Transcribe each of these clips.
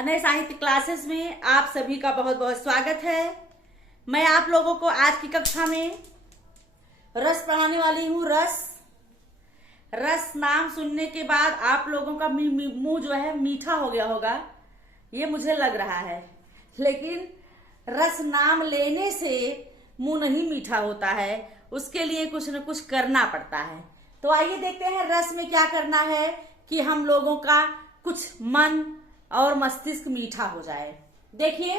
अनय साहित्य क्लासेस में आप सभी का बहुत बहुत स्वागत है। मैं आप लोगों को आज की कक्षा में रस पढ़ाने वाली हूँ। रस नाम सुनने के बाद आप लोगों का मुंह जो है मीठा हो गया होगा, ये मुझे लग रहा है। लेकिन रस नाम लेने से मुंह नहीं मीठा होता है, उसके लिए कुछ न कुछ करना पड़ता है। तो आइए देखते हैं रस में क्या करना है कि हम लोगों का कुछ मन और मस्तिष्क मीठा हो जाए। देखिए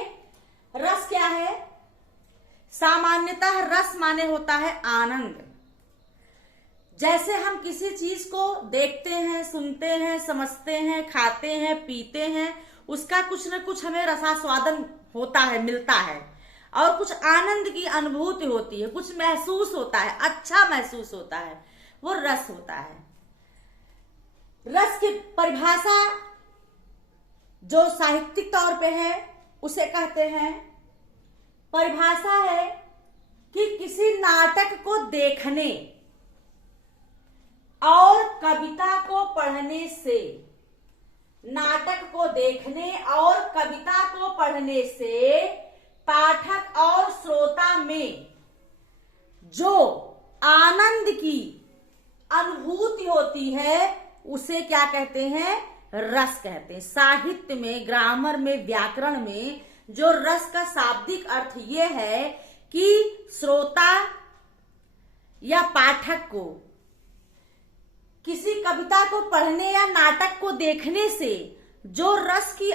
रस क्या है। सामान्यतः रस माने होता है आनंद। जैसे हम किसी चीज को देखते हैं, सुनते हैं, समझते हैं, खाते हैं, पीते हैं, उसका कुछ न कुछ हमें रसास्वादन होता है, मिलता है, और कुछ आनंद की अनुभूति होती है, कुछ महसूस होता है, अच्छा महसूस होता है, वो रस होता है। रस की परिभाषा जो साहित्यिक तौर पे है उसे कहते हैं, परिभाषा है कि किसी नाटक को देखने और कविता को पढ़ने से, नाटक को देखने और कविता को पढ़ने से पाठक और श्रोता में जो आनंद की अनुभूति होती है उसे क्या कहते हैं? रस कहते हैं। साहित्य में, ग्रामर में, व्याकरण में जो रस का शाब्दिक अर्थ ये है कि श्रोता या पाठक को किसी कविता को पढ़ने या नाटक को देखने से जो रस की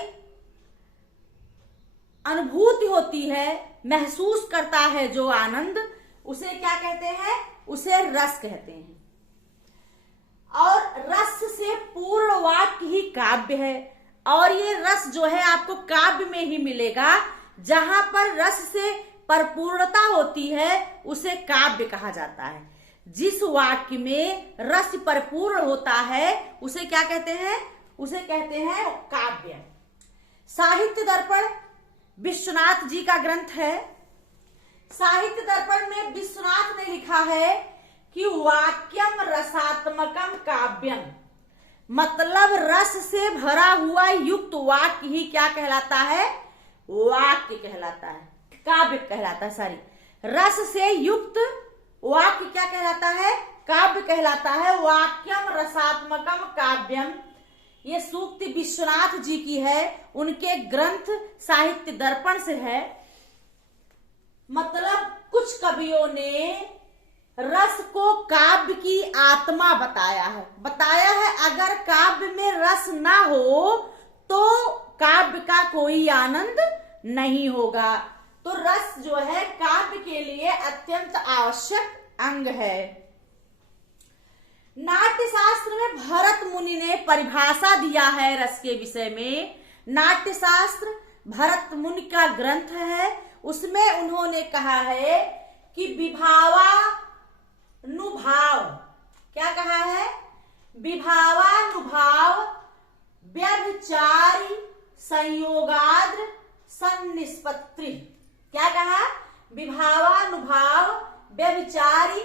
अनुभूति होती है, महसूस करता है जो आनंद, उसे क्या कहते हैं? उसे रस कहते हैं। और रस से पूर्ण वाक्य ही काव्य है, और ये रस जो है आपको काव्य में ही मिलेगा। जहां पर रस से परिपूर्णता होती है उसे काव्य कहा जाता है। जिस वाक्य में रस परिपूर्ण होता है उसे क्या कहते हैं? उसे कहते हैं काव्य। साहित्य दर्पण विश्वनाथ जी का ग्रंथ है। साहित्य दर्पण में विश्वनाथ ने लिखा है कि वाक्यम रसात्मकम काव्यम, मतलब रस से भरा हुआ युक्त वाक्य ही क्या कहलाता है? वाक्य कहलाता है, काव्य कहलाता है। सॉरी, रस से युक्त वाक्य क्या कहलाता है? काव्य कहलाता है। वाक्यम रसात्मकम काव्यम, ये सूक्ति विश्वनाथ जी की है, उनके ग्रंथ साहित्य दर्पण से है। मतलब कुछ कवियों ने रस को काव्य की आत्मा बताया है। अगर काव्य में रस ना हो तो काव्य का कोई आनंद नहीं होगा। तो रस जो है काव्य के लिए अत्यंत आवश्यक अंग है। नाट्यशास्त्र में भरत मुनि ने परिभाषा दिया है रस के विषय में। नाट्यशास्त्र भरत मुनि का ग्रंथ है, उसमें उन्होंने कहा है कि विभावानुभाव, क्या कहा है? विभावानुभाव व्यभिचारी संयोगाद्र सन्निष्पत्ति। क्या कहा? विभावानुभाव व्यभिचारी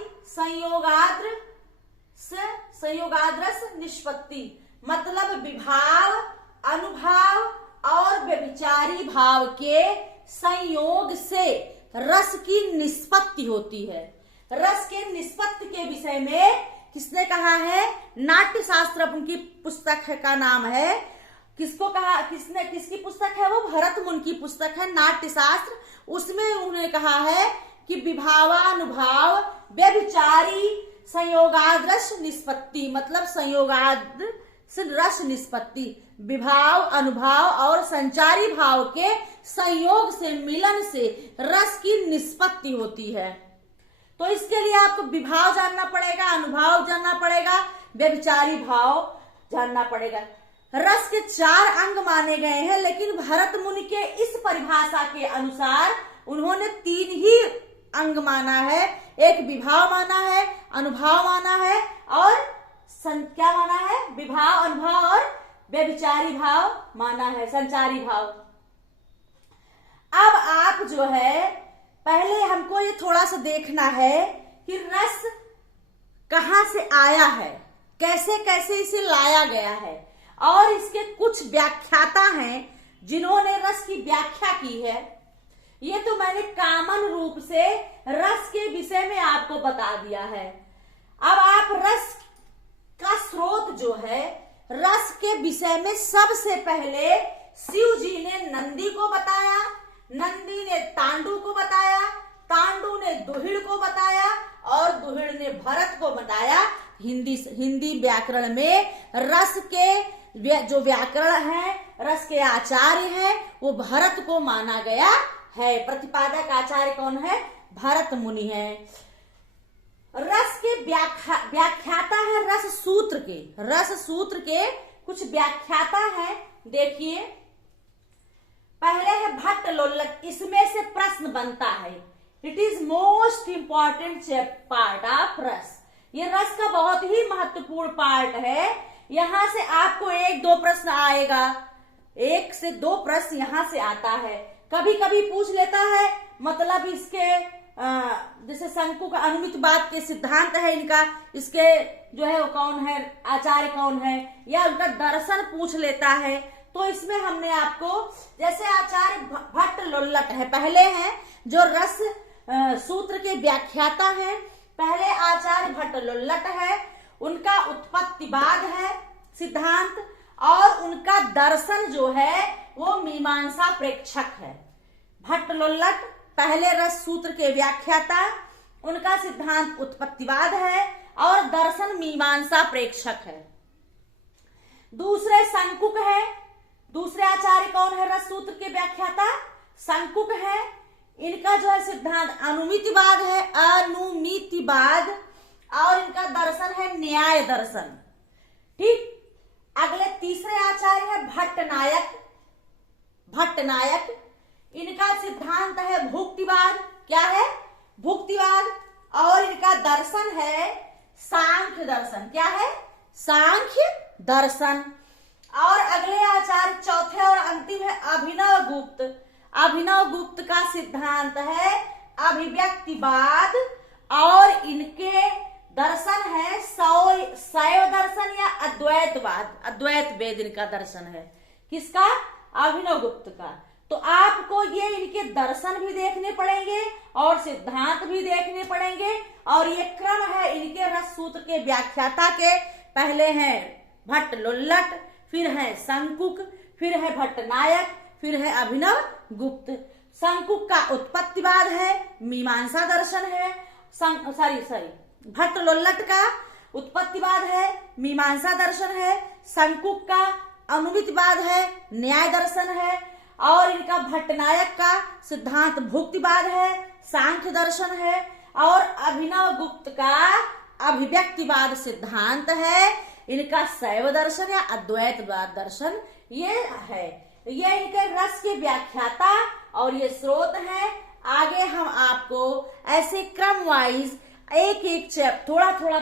संयोगाद्रस निष्पत्ति, मतलब विभाव, अनुभाव और व्यभिचारी भाव के संयोग से रस की निष्पत्ति होती है। रस के निष्पत्ति के विषय में किसने कहा है? नाट्यशास्त्र उनकी पुस्तक का नाम है। किसको कहा? किसकी पुस्तक है वो? भरत मुनि की पुस्तक है नाट्यशास्त्र। उसमें उन्होंने कहा है कि विभावानुभाव व्यभिचारी संयोगाद्रस निष्पत्ति, मतलब संयोगाद्र रस निष्पत्ति, विभाव, अनुभाव और संचारी भाव के संयोग से, मिलन से रस की निष्पत्ति होती है। तो इसके लिए आपको विभाव जानना पड़ेगा, अनुभाव जानना पड़ेगा, व्यभिचारी भाव जानना पड़ेगा। रस के 4 अंग माने गए हैं, लेकिन भरत मुनि के इस परिभाषा के अनुसार उन्होंने 3 ही अंग माना है। एक विभाव माना है, अनुभव माना है, और क्या माना है? विभाव, अनुभव और व्यभिचारी भाव माना है, संचारी भाव। अब आप जो है पहले हमको ये थोड़ा सा देखना है कि रस कहां से आया है, कैसे कैसे इसे लाया गया है, और इसके कुछ व्याख्याता हैं जिन्होंने रस की व्याख्या की है। ये तो मैंने कॉमन रूप से रस के विषय में आपको बता दिया है। अब आप रस का स्रोत जो है, रस के विषय में सबसे पहले शिव जी ने नंदी को बताया, नंदी ने तांडु को बताया, तांडु ने दुहिड़ को बताया और दुहिड़ ने भरत को बताया। हिंदी व्याकरण में रस के जो व्याकरण है, रस के आचार्य हैं, वो भरत को माना गया है। प्रतिपादक आचार्य कौन है? भरत मुनि है। रस के व्याख्याता है रस सूत्र के। रस सूत्र के कुछ व्याख्याता है, देखिए। पहले है भट्ट लोल्लट। इसमें से प्रश्न बनता है। It is most important part of रस। ये रस का बहुत ही महत्वपूर्ण पार्ट है। यहां से आपको 1-2 प्रश्न आएगा, 1 से 2 प्रश्न यहां से आता है। कभी कभी पूछ लेता है, मतलब इसके जैसे शंकु का अनुमितवाद के सिद्धांत है इनका, इसके जो है वो कौन है, आचार्य कौन है, या उनका दर्शन पूछ लेता है। तो इसमें हमने आपको, जैसे आचार्य भट्ट लोल्लट है, पहले हैं जो रस सूत्र के व्याख्याता हैं, पहले आचार्य भट्ट लोल्लट है। उनका उत्पत्तिवाद है सिद्धांत, और उनका दर्शन जो है वो मीमांसा प्रेक्षक है। भट्ट लोल्लट पहले रस सूत्र के व्याख्याता, उनका सिद्धांत उत्पत्तिवाद है और दर्शन मीमांसा प्रेक्षक है। दूसरे शंकुक है। दूसरे आचार्य कौन है रस सूत्र के व्याख्याता? शंकुक है। इनका जो है सिद्धांत अनुमितिवाद है, अनुमितिवाद, और इनका दर्शन है न्याय दर्शन। ठीक। अगले तीसरे आचार्य है भट्टनायक। भट्टनायक, इनका सिद्धांत है भुक्तिवाद। क्या है? भुक्तिवाद। और इनका दर्शन है सांख्य दर्शन। क्या है? सांख्य दर्शन। और अगले आचार्य चौथे और अंतिम है अभिनव गुप्त। अभिनव गुप्त का सिद्धांत है अभिव्यक्तिवाद, और इनके दर्शन है शैव दर्शन या अद्वैतवाद। अद्वैत वेद इनका दर्शन है। किसका? अभिनव गुप्त का। तो आपको ये इनके दर्शन भी देखने पड़ेंगे और सिद्धांत भी देखने पड़ेंगे, और ये क्रम है इनके रस सूत्र के व्याख्याता के। पहले हैं भट्ट लोल्लट, फिर है शंकुक, फिर है भट्टनायक, फिर है अभिनव गुप्त। शंकुक का उत्पत्तिवाद है, मीमांसा दर्शन है। भट्ट लोल्लट का उत्पत्तिवाद है, मीमांसा दर्शन है। शंकुक का अनुमितिवाद है, न्याय दर्शन है। और इनका भट्टनायक का सिद्धांत भुक्तिवाद है, सांख्य दर्शन है। और अभिनव गुप्त का अभिव्यक्तिवाद सिद्धांत है, इनका शैव दर्शन या अद्वैतवाद दर्शन ये है। ये इनके रस के व्याख्याता और ये स्रोत है। आगे हम आपको ऐसे क्रम वाइज एक थोड़ा थोड़ा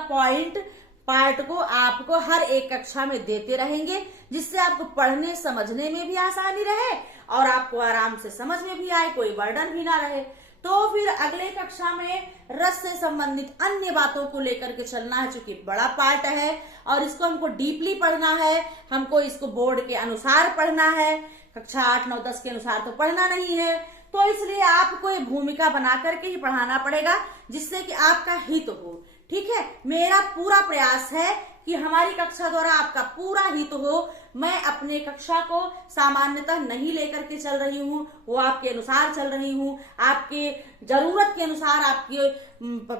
पार्ट को आपको हर एक कक्षा में देते रहेंगे, जिससे आपको पढ़ने समझने में भी आसानी रहे और आपको आराम से समझ में भी आए, कोई बर्डन भी ना रहे। तो फिर अगले कक्षा में रस से संबंधित अन्य बातों को लेकर के चलना है, चूंकि बड़ा पार्ट है और इसको हमको डीपली पढ़ना है, हमको इसको बोर्ड के अनुसार पढ़ना है, कक्षा 8, 9, 10 के अनुसार तो पढ़ना नहीं है। तो इसलिए आपको ये भूमिका बना करके ही पढ़ाना पड़ेगा, जिससे कि आपका हित हो। ठीक है, मेरा पूरा प्रयास है कि हमारी कक्षा द्वारा आपका पूरा हित हो। मैं अपने कक्षा को सामान्यतः नहीं लेकर के चल रही हूँ, वो आपके अनुसार चल रही हूँ, आपके जरूरत के अनुसार, आपकी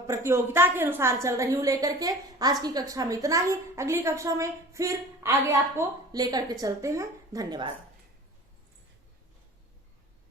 प्रतियोगिता के अनुसार चल रही हूँ लेकर के। आज की कक्षा में इतना ही, अगली कक्षा में फिर आगे आपको लेकर के चलते हैं। धन्यवाद।